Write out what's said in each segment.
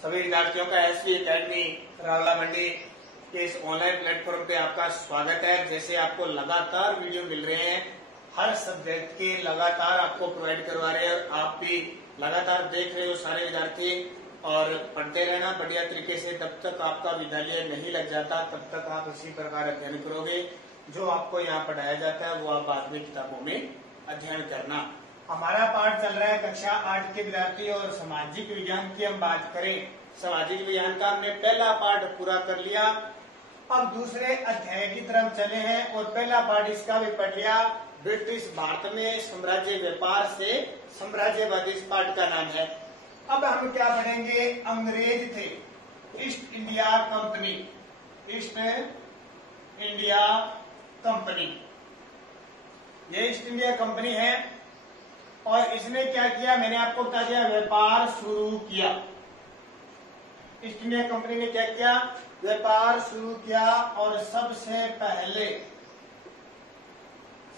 सभी विद्यार्थियों का एसवी एकेडमी रावला मंडी के इस ऑनलाइन प्लेटफॉर्म पे आपका स्वागत है। जैसे आपको लगातार वीडियो मिल रहे हैं, हर सब्जेक्ट के लगातार आपको प्रोवाइड करवा रहे हैं। आप भी लगातार देख रहे हो सारे विद्यार्थी, और पढ़ते रहना बढ़िया तरीके से। तब तक आपका विद्यालय नहीं लग जाता, तब तक आप इसी प्रकार अध्ययन करोगे। जो आपको यहाँ पढ़ाया जाता है वो आप बाद में किताबों में अध्ययन करना। हमारा पाठ चल रहा है कक्षा 8 के विद्यार्थी, और सामाजिक विज्ञान की हम बात करें। सामाजिक विज्ञान का हमने पहला पाठ पूरा कर लिया। अब दूसरे अध्याय की तरफ चले हैं, और पहला पाठ इसका भी पढ़ लिया। ब्रिटिश भारत में साम्राज्य व्यापार से साम्राज्यवादी इस पाठ का नाम है। अब हम क्या पढ़ेंगे? अंग्रेज थे, east India company, east India company. ये ईस्ट इंडिया कंपनी है, और इसने क्या किया? मैंने आपको बता दिया, व्यापार शुरू किया। ईस्ट इंडिया कंपनी ने क्या किया? व्यापार शुरू किया, और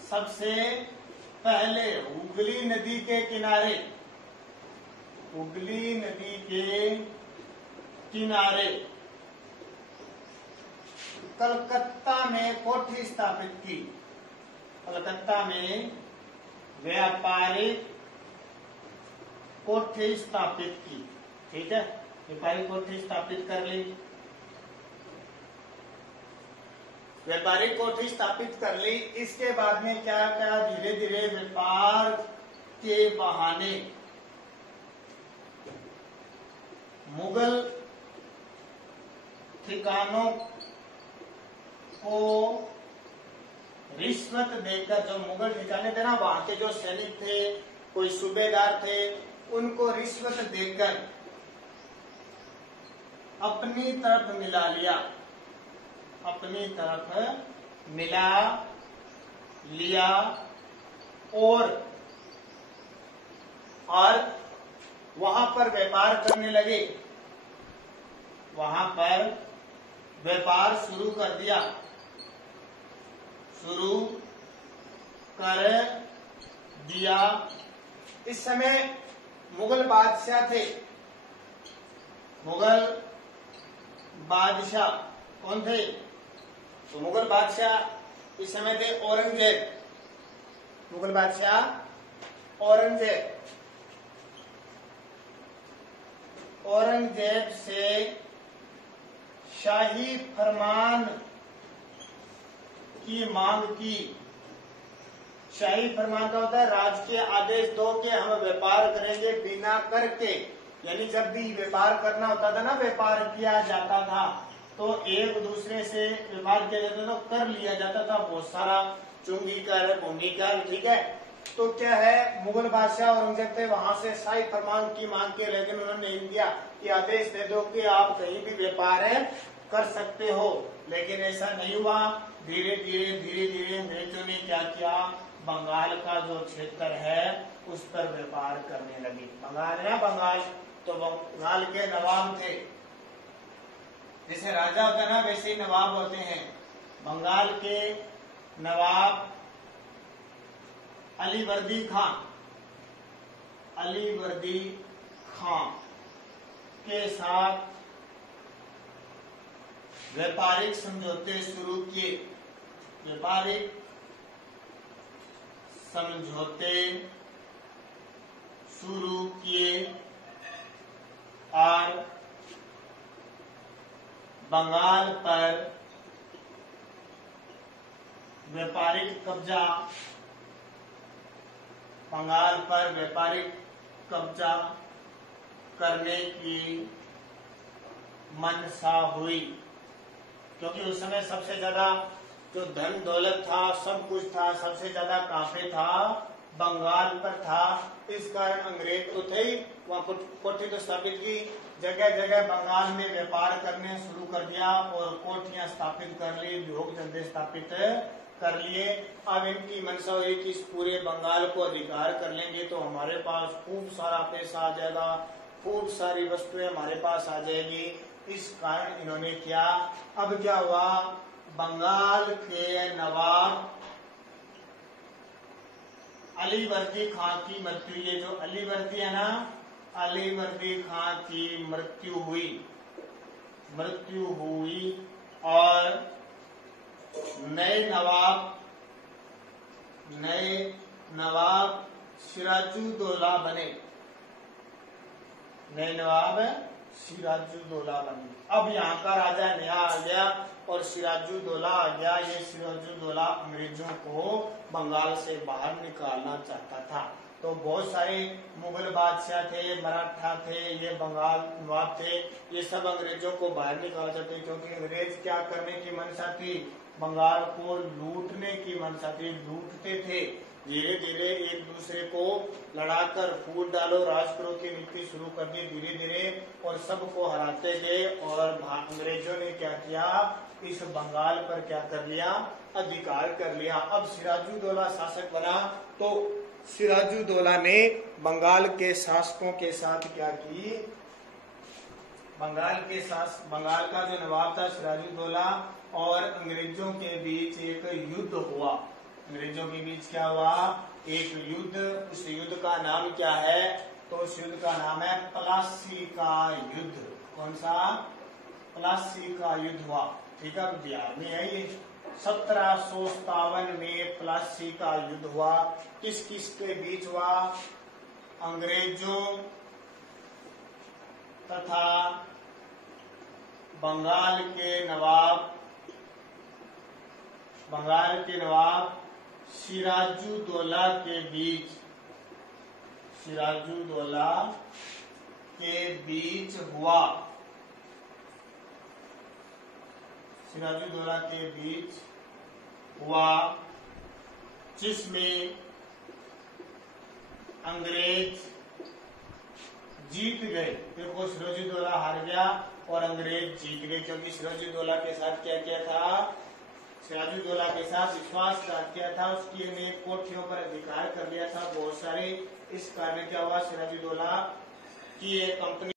सबसे पहले हुगली नदी के किनारे, हुगली नदी के किनारे कलकत्ता में कोठी स्थापित की। कलकत्ता में व्यापारिक कोठी स्थापित की। ठीक है, व्यापारिक कोठी स्थापित कर ली। व्यापारिक कोठी स्थापित कर ली। इसके बाद में क्या क्या? धीरे धीरे व्यापार के बहाने मुगल ठिकानों को रिश्वत देकर, जो मुगल ठिकाने थे ना, वहां के जो सैनिक थे, कोई सूबेदार थे, उनको रिश्वत देकर अपनी तरफ मिला लिया, अपनी तरफ मिला लिया, और वहां पर व्यापार करने लगे। वहां पर व्यापार शुरू कर दिया, शुरू कर दिया। इस समय मुगल बादशाह थे। मुगल बादशाह कौन थे? तो मुगल बादशाह इस समय थे औरंगजेब। मुगल बादशाह औरंगजेब। औरंगजेब से शाही फरमान की मांग की। शाही फरमान का होता है राजकीय आदेश दो कि हम व्यापार करेंगे बिना कर के। यानी जब भी व्यापार करना होता था ना, व्यापार किया जाता था, तो एक दूसरे से व्यापार किया जाता था, तो कर लिया जाता था बहुत सारा, चुंगी कर, भूमि कर। ठीक है, तो क्या है, मुगल बादशाह औरंगजेब थे, वहां से शाही फरमान की मांग की, लेकिन उन्होंने नहीं दिया कि आदेश दे दो कि आप कहीं भी व्यापार कर सकते हो। लेकिन ऐसा नहीं हुआ। धीरे धीरे अंग्रेजों ने क्या किया? बंगाल का जो क्षेत्र है उस पर व्यापार करने लगे। बंगाल है ना, बंगाल, तो बंगाल के नवाब थे। जैसे राजा होता है ना, वैसे ही नवाब होते हैं। बंगाल के नवाब अलीवर्दी खां के साथ व्यापारिक समझौते शुरू किए। व्यापारिक समझौते शुरू किए, और बंगाल पर व्यापारिक कब्जा करने की मनसा हुई। क्योंकि उस समय सबसे ज्यादा जो धन दौलत था, सब कुछ था, सबसे ज्यादा कहां पे था? बंगाल पर था। इस कारण अंग्रेज तो थे ही, वहां कोठी तो स्थापित की। जगह जगह बंगाल में व्यापार करने शुरू कर दिया, और कोठियां स्थापित कर ली, लोक धंधे स्थापित कर लिए। अब इनकी मनसा हुई कि इस पूरे बंगाल को अधिकार कर लेंगे तो हमारे पास खूब सारा पैसा आ जाएगा, खूब सारी वस्तुएं हमारे पास आ जाएगी। इस कारण इन्होंने क्या? अब क्या हुआ? बंगाल के नवाब अलीवर्दी खां की मृत्यु, ये जो अलीवर्दी है ना, अली वर्दी खां की मृत्यु हुई और नए नवाब सिराजुद्दौला बने। अब यहाँ का राजा नया आ गया और सिराजुद्दौला आ गया। ये सिराजुद्दौला अंग्रेजों को बंगाल से बाहर निकालना चाहता था। तो बहुत सारे मुगल बादशाह थे, मराठा थे, ये बंगाल नवाब थे, ये सब अंग्रेजों को बाहर निकालना चाहते, क्योंकि अंग्रेज क्या करने की मंशा थी, बंगाल को लूटने की मंशा थी। लूटते थे, धीरे धीरे एक दूसरे को लड़ाकर फूट डालो, राज करो की नीति शुरू कर दी धीरे धीरे, और सबको हराते गए। और अंग्रेजों ने क्या किया, इस बंगाल पर क्या कर लिया, अधिकार कर लिया। अब सिराजुद्दौला शासक बना, तो सिराजुद्दौला ने बंगाल के शासकों के साथ क्या की, बंगाल का जो नवाब था सिराजुद्दौला और अंग्रेजों के बीच एक युद्ध हुआ। अंग्रेजों के बीच क्या हुआ, एक युद्ध। उस युद्ध का नाम क्या है, तो उस युद्ध का नाम है प्लासी का युद्ध। कौन सा, प्लासी का युद्ध हुआ। ठीक है, बिहार में है ये। 1757 में प्लासी का युद्ध हुआ। किस किस के बीच हुआ, अंग्रेजों तथा बंगाल के नवाब सिराजुद्दौला के बीच हुआ। सिराजुद्दौला के बीच हुआ, जिसमें अंग्रेज जीत गए। देखो, सिराजुद्दौला हार गया और अंग्रेज जीत गए, क्योंकि सिराजुद्दौला के साथ क्या किया था, सिराजुद्दौला के साथ विश्वासघात किया था। उसकी ने कोठियों पर अधिकार कर लिया था बहुत सारे। इस कारण क्या हुआ, सिराजुद्दौला की एक कंपनी